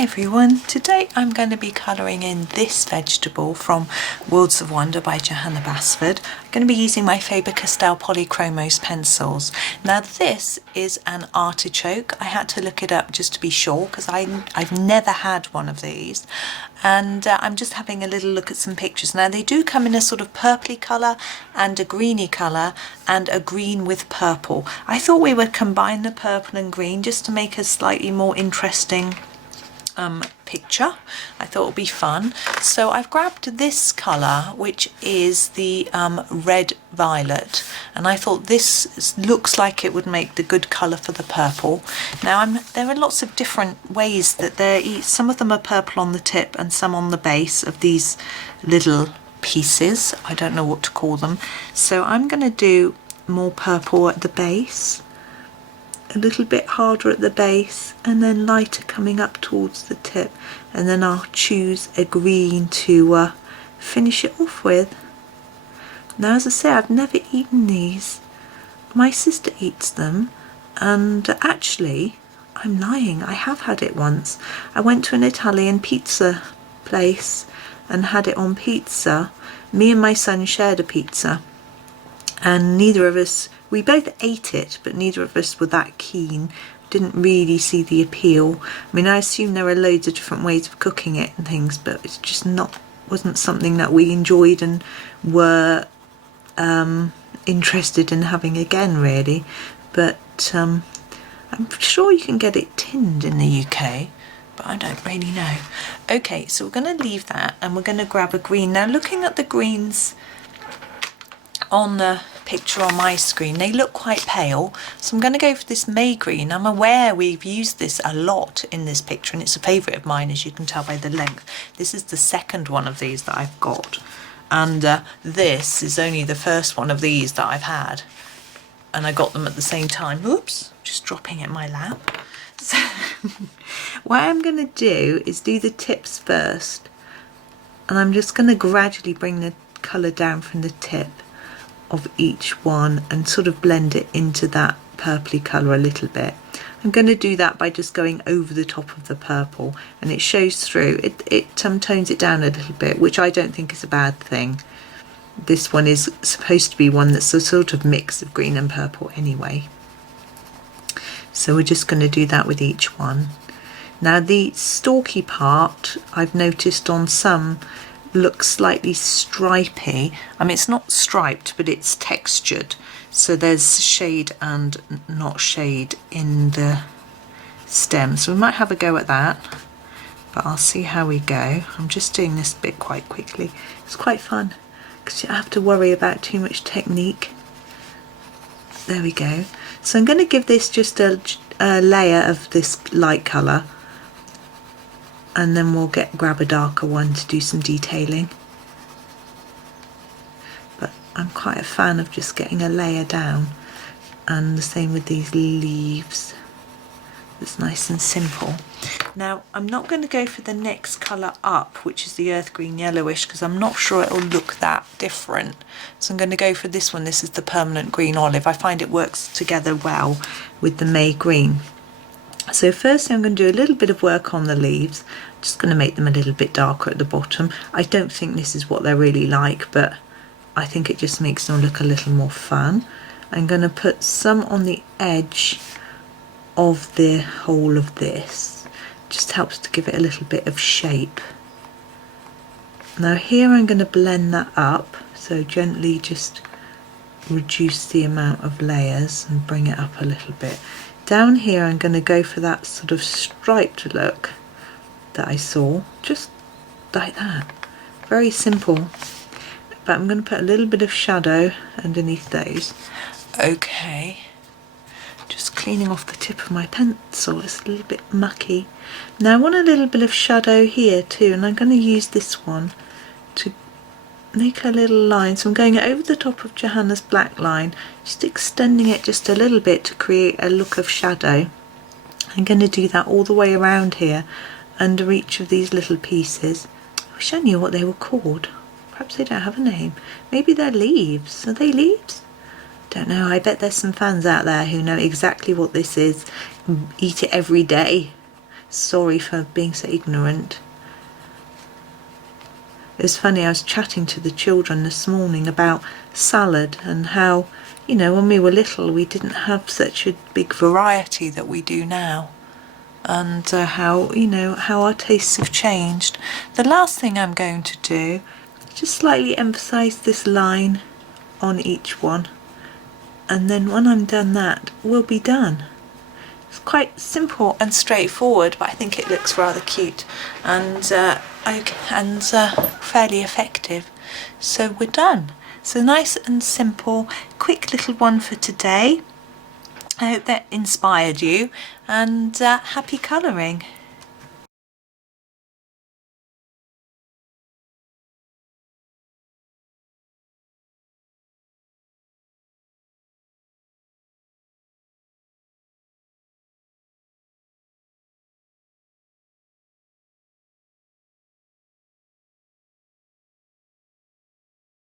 Hi everyone, today I'm going to be colouring in this vegetable from Worlds of Wonder by Johanna Basford. I'm going to be using my Faber Castell Polychromos pencils. Now this is an artichoke. I had to look it up just to be sure because I've never had one of these, and I'm just having a little look at some pictures. Now they do come in a sort of purpley colour and a greeny colour and a green with purple. I thought we would combine the purple and green just to make a slightly more interesting picture. I thought it would be fun. So I've grabbed this colour, which is the red violet, and I thought this looks like it would make the good colour for the purple. Now there are lots of different ways that some of them are purple on the tip and some on the base of these little pieces. I don't know what to call them. So I'm going to do more purple at the base, a little bit harder at the base, and then lighter coming up towards the tip, and then I'll choose a green to finish it off with. Now as I say, I've never eaten these. My sister eats them, and actually I'm lying, I have had it once. I went to an Italian pizza place and had it on pizza. Me and my son shared a pizza, and neither of us, we both ate it, but neither of us were that keen. Didn't really see the appeal. I mean, I assume there are loads of different ways of cooking it and things, but it's just wasn't something that we enjoyed and were interested in having again, really. But I'm sure you can get it tinned in the UK, but I don't really know. Okay, so we're going to leave that and we're going to grab a green. Now looking at the greens on the picture on my screen, they look quite pale, so I'm going to go for this May green. I'm aware we've used this a lot in this picture and it's a favourite of mine, as you can tell by the length. This is the second one of these that I've got, and this is only the first one of these that I've had, and I got them at the same time. Oops, just dropping it in my lap. So what I'm going to do is do the tips first, and I'm just going to gradually bring the colour down from the tip of each one and sort of blend it into that purpley colour a little bit. I'm going to do that by just going over the top of the purple, and it shows through. It tones it down a little bit, which I don't think is a bad thing. This one is supposed to be one that's a sort of mix of green and purple anyway. So we're just going to do that with each one. Now the stalky part, I've noticed on some, looks slightly stripy. I mean, it's not striped, but it's textured, so there's shade and not shade in the stem, so we might have a go at that, but I'll see how we go. I'm just doing this bit quite quickly. It's quite fun because you don't have to worry about too much technique. There we go. So I'm going to give this just a layer of this light colour, and then we'll grab a darker one to do some detailing. But I'm quite a fan of just getting a layer down, and the same with these leaves. It's nice and simple. Now I'm not going to go for the next colour up, which is the earth green yellowish, because I'm not sure it'll look that different. So I'm going to go for this one. This is the permanent green olive. I find it works together well with the May green. So firstly I'm going to do a little bit of work on the leaves. I'm just going to make them a little bit darker at the bottom. I don't think this is what they're really like, but I think it just makes them look a little more fun. I'm going to put some on the edge of the whole of this. Just helps to give it a little bit of shape. Now here I'm going to blend that up, so gently just reduce the amount of layers and bring it up a little bit. Down here I'm going to go for that sort of striped look that I saw, just like that. Very simple, but I'm going to put a little bit of shadow underneath those. Okay, just cleaning off the tip of my pencil, it's a little bit mucky. Now I want a little bit of shadow here too, and I'm going to use this one to make a little line. So I'm going over the top of Johanna's black line, just extending it just a little bit to create a look of shadow. I'm going to do that all the way around here under each of these little pieces. I wish I knew what they were called. Perhaps they don't have a name. Maybe they're leaves. Are they leaves? Don't know. I bet there's some fans out there who know exactly what this is. Eat it every day. Sorry for being so ignorant. It was funny, I was chatting to the children this morning about salad and how, you know, when we were little we didn't have such a big variety that we do now, and how, you know, how our tastes have changed. The last thing I'm going to do is just slightly emphasize this line on each one, and then when I'm done that, we'll be done. It's quite simple and straightforward, but I think it looks rather cute and fairly effective. So we're done. So nice and simple, quick little one for today. I hope that inspired you, and happy colouring.